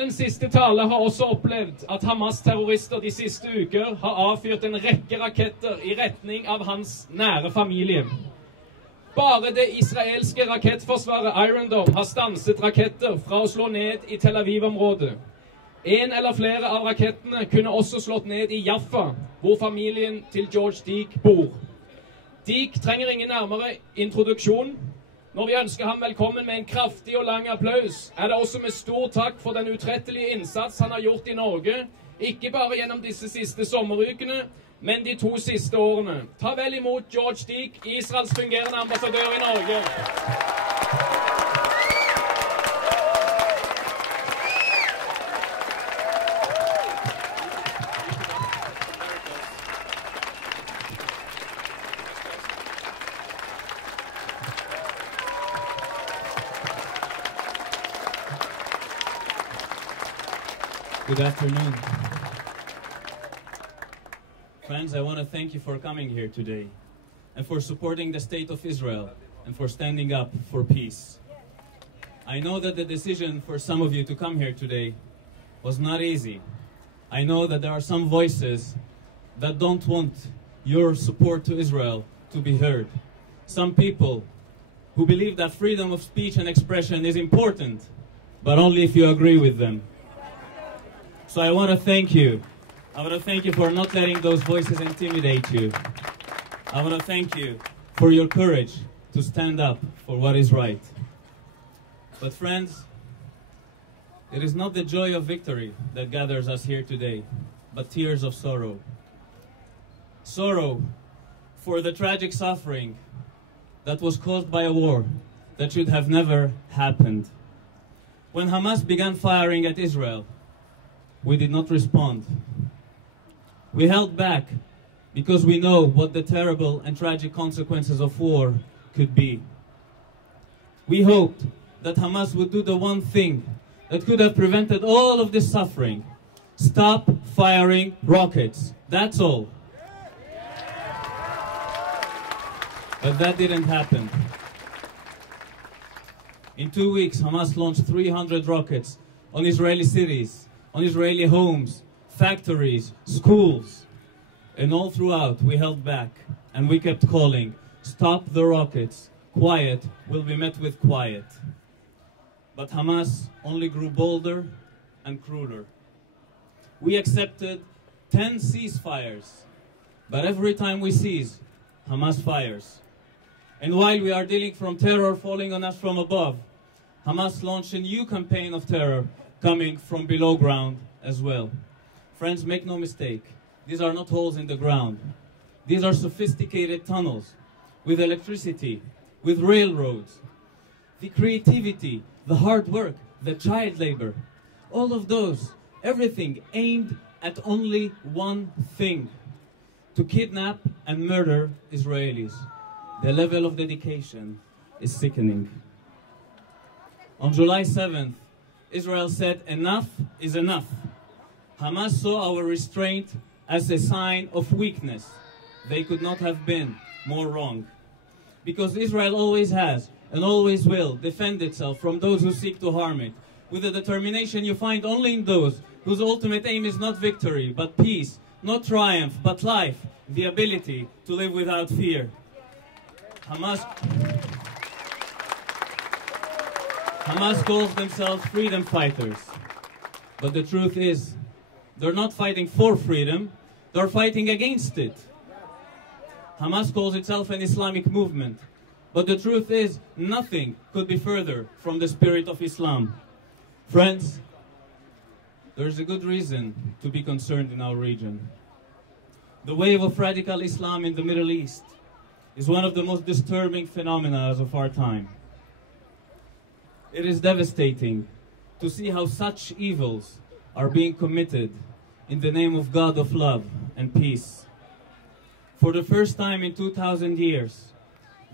Appellens siste tale har også opplevd at Hamas-terrorister de siste uker har avfyrt en rekke raketter i retning av hans nære familie. Bare det israelske rakettforsvaret Iron Dome har stanset raketter fra å slå ned i Tel Aviv-området. En eller flere av rakettene kunne også slått ned i Jaffa, hvor familien til George Deek bor. Deek trenger ingen nærmere introduksjon. Når vi ønsker ham velkommen med en kraftig og lang applaus, er det også med stor takk for den utrettelige innsats han har gjort i Norge, ikke bare gjennom disse siste sommerukene, men de 2 siste årene. Ta vel imot George Deek, Israels fungerende ambassadør i Norge. Good afternoon. Friends, I want to thank you for coming here today and for supporting the state of Israel and for standing up for peace. I know that the decision for some of you to come here today was not easy. I know that there are some voices that don't want your support to Israel to be heard. Some people who believe that freedom of speech and expression is important, but only if you agree with them. So I want to thank you. I want to thank you for not letting those voices intimidate you. I want to thank you for your courage to stand up for what is right. But friends, it is not the joy of victory that gathers us here today, but tears of sorrow. Sorrow for the tragic suffering that was caused by a war that should have never happened. When Hamas began firing at Israel, we did not respond. We held back because we know what the terrible and tragic consequences of war could be. We hoped that Hamas would do the one thing that could have prevented all of this suffering. Stop firing rockets. That's all. But that didn't happen. In 2 weeks, Hamas launched 300 rockets on Israeli cities, on Israeli homes, factories, schools. And all throughout, we held back and we kept calling, stop the rockets. Quiet will be met with quiet. But Hamas only grew bolder and crueler. We accepted 10 ceasefires, but every time we cease, Hamas fires. And while we are dealing from terror falling on us from above, Hamas launched a new campaign of terror coming from below ground as well. Friends, make no mistake, these are not holes in the ground. These are sophisticated tunnels with electricity, with railroads. The creativity, the hard work, the child labor, all of those, everything aimed at only one thing: to kidnap and murder Israelis. The level of dedication is sickening. On July 7th, Israel said enough is enough. Hamas saw our restraint as a sign of weakness. They could not have been more wrong. Because Israel always has and always will defend itself from those who seek to harm it, with a determination you find only in those whose ultimate aim is not victory, but peace, not triumph, but life, the ability to live without fear. Hamas calls themselves freedom fighters, but the truth is, they're not fighting for freedom, they're fighting against it. Hamas calls itself an Islamic movement, but the truth is, nothing could be further from the spirit of Islam. Friends, there's a good reason to be concerned in our region. The wave of radical Islam in the Middle East is one of the most disturbing phenomena of our time. It is devastating to see how such evils are being committed in the name of God of love and peace. For the first time in 2,000 years,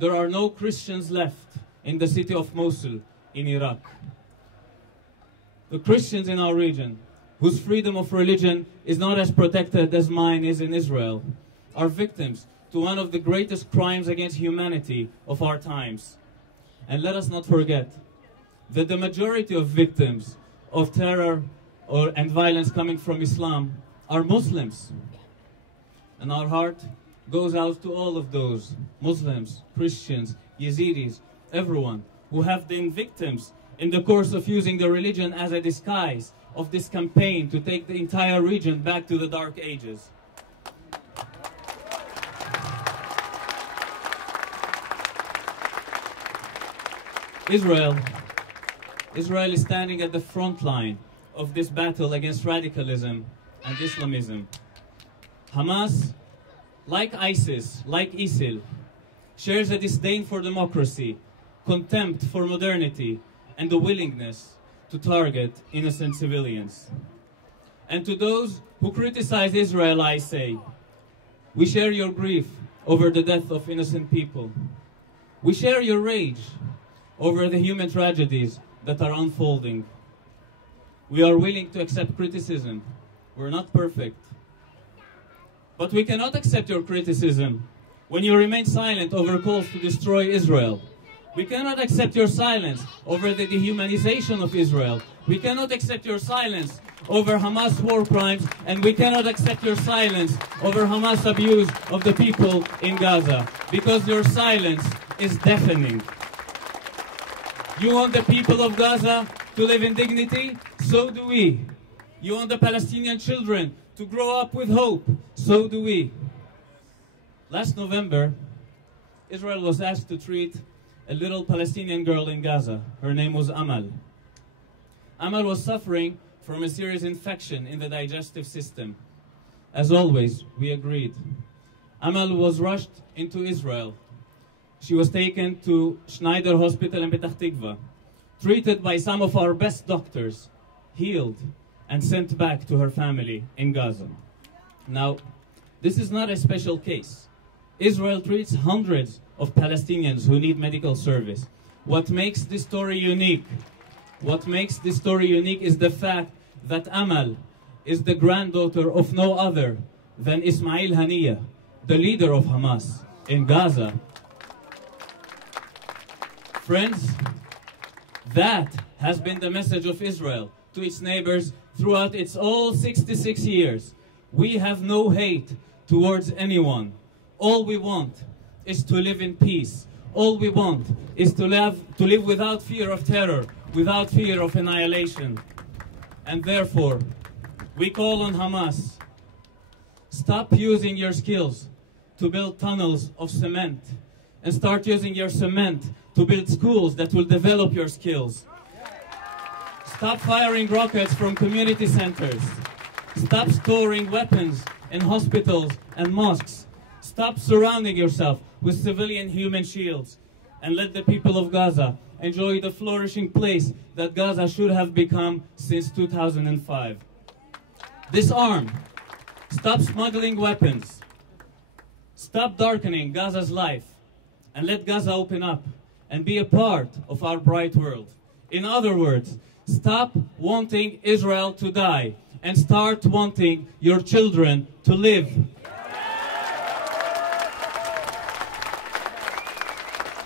there are no Christians left in the city of Mosul in Iraq. The Christians in our region, whose freedom of religion is not as protected as mine is in Israel, are victims to one of the greatest crimes against humanity of our times. And let us not forget that the majority of victims of terror and violence coming from Islam are Muslims. And our heart goes out to all of those Muslims, Christians, Yazidis, everyone who have been victims in the course of using the religion as a disguise of this campaign to take the entire region back to the Dark Ages. Israel is standing at the front line of this battle against radicalism and Islamism. Hamas, like ISIS, like ISIL, shares a disdain for democracy, contempt for modernity, and the willingness to target innocent civilians. And to those who criticize Israel, I say, we share your grief over the death of innocent people. We share your rage over the human tragedies that are unfolding. We are willing to accept criticism. We're not perfect. But we cannot accept your criticism when you remain silent over calls to destroy Israel. We cannot accept your silence over the dehumanization of Israel. We cannot accept your silence over Hamas war crimes, and we cannot accept your silence over Hamas abuse of the people in Gaza, because your silence is deafening. You want the people of Gaza to live in dignity? So do we. You want the Palestinian children to grow up with hope? So do we. Last November, Israel was asked to treat a little Palestinian girl in Gaza. Her name was Amal. Amal was suffering from a serious infection in the digestive system. As always, we agreed. Amal was rushed into Israel. She was taken to Schneider Hospital in Petah Tikva, treated by some of our best doctors, healed, and sent back to her family in Gaza. Now, this is not a special case. Israel treats hundreds of Palestinians who need medical service. What makes this story unique? What makes this story unique is the fact that Amal is the granddaughter of no other than Ismail Haniyeh, the leader of Hamas in Gaza. Friends, that has been the message of Israel to its neighbors throughout its all 66 years. We have no hate towards anyone. All we want is to live in peace. All we want is to live without fear of terror, without fear of annihilation. And therefore, we call on Hamas, stop using your skills to build tunnels of cement, and start using your cement to build schools that will develop your skills. Stop firing rockets from community centers. Stop storing weapons in hospitals and mosques. Stop surrounding yourself with civilian human shields, and let the people of Gaza enjoy the flourishing place that Gaza should have become since 2005. Disarm. Stop smuggling weapons. Stop darkening Gaza's life, and let Gaza open up and be a part of our bright world. In other words, stop wanting Israel to die and start wanting your children to live.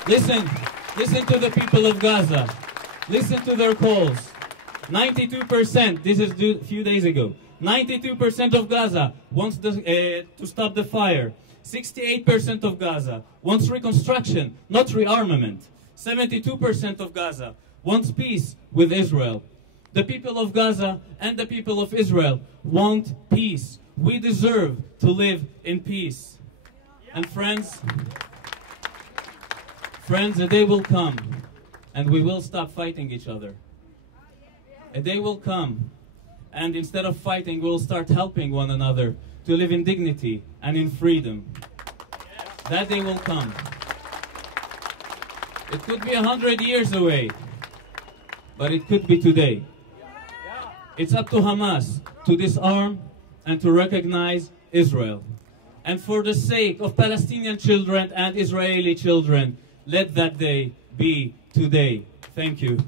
Listen to the people of Gaza. Listen to their calls. 92%, this is a few days ago, 92% of Gaza wants to stop the fire. 68% of Gaza wants reconstruction, not rearmament. 72% of Gaza wants peace with Israel. The people of Gaza and the people of Israel want peace. We deserve to live in peace. And friends, a day will come and we will stop fighting each other. A day will come and instead of fighting, we'll start helping one another to live in dignity and in freedom. That day will come. It could be 100 years away, but it could be today. It's up to Hamas to disarm and to recognize Israel. And for the sake of Palestinian children and Israeli children, let that day be today. Thank you.